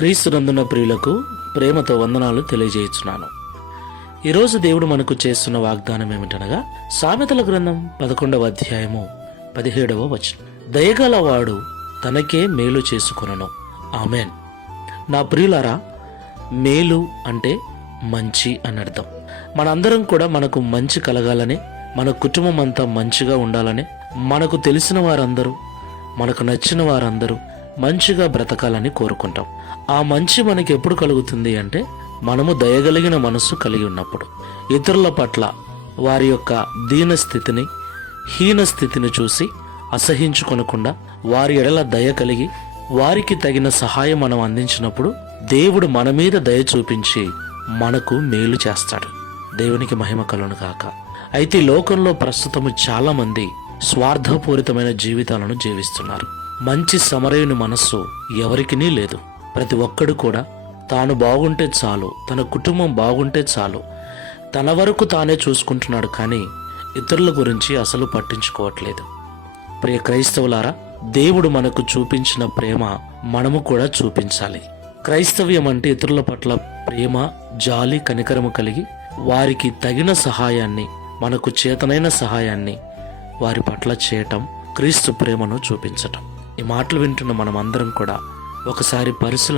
క్రీస్తునందున ప్రియులకు ప్రేమతో వందనాలు తెలియజేయుచున్నాను. ఈరోజు దేవుడు మనకు చేస్తున్న వాగ్దానం ఏమిటనగా సామెతల గ్రంథం 11వ అధ్యాయము 17వ వచనం. దయగలవాడు తనకే మేలు చేసుకొనును. ఆమెన్. నా ప్రియులారా, మేలు అంటే మంచి అని అర్థం. మనందరం కూడా మనకు మంచి కలగాలని, మన కుటుంబం అంతా మంచిగా ఉండాలని, మనకు తెలిసిన వారందరూ, మనకు నచ్చిన వారందరూ మంచిగా బ్రతకాలని కోరుకుంటాం. ఆ మంచి మనకి ఎప్పుడు కలుగుతుంది అంటే మనము దయగలిగిన మనస్సు కలిగి ఉన్నప్పుడు. ఇతరుల పట్ల వారి యొక్క దీన స్థితిని, హీన స్థితిని చూసి అసహించుకొనకుండా వారి ఎడల దయ కలిగి వారికి తగిన సహాయం మనం అందించినప్పుడు దేవుడు మన మీద దయ చూపించి మనకు మేలు చేస్తాడు. దేవునికి మహిమ కలుగును గాక. అయితే ఈ లోకంలో ప్రస్తుతము చాలా మంది స్వార్థపూరితమైన జీవితాలను జీవిస్తున్నారు. మంచి సమరయుని మనస్సు ఎవరికినీ లేదు. ప్రతి ఒక్కడు కూడా తాను బాగుంటే చాలు, తన కుటుంబం బాగుంటే చాలు, తన వరకు తానే చూసుకుంటున్నాడు, కానీ ఇతరుల గురించి అసలు పట్టించుకోవట్లేదు. ప్రియ క్రైస్తవులారా, దేవుడు మనకు చూపించిన ప్రేమ మనము కూడా చూపించాలి. క్రైస్తవ్యం అంటే ఇతరుల పట్ల ప్రేమ, జాలి, కనికరము కలిగి వారికి తగిన సహాయాన్ని, మనకు చేతనైన సహాయాన్ని వారి పట్ల చేయటం, క్రీస్తు ప్రేమను చూపించటం. ఈ మాటలు వింటున్న మనమందరం కూడా ఒకసారి పరిశీలన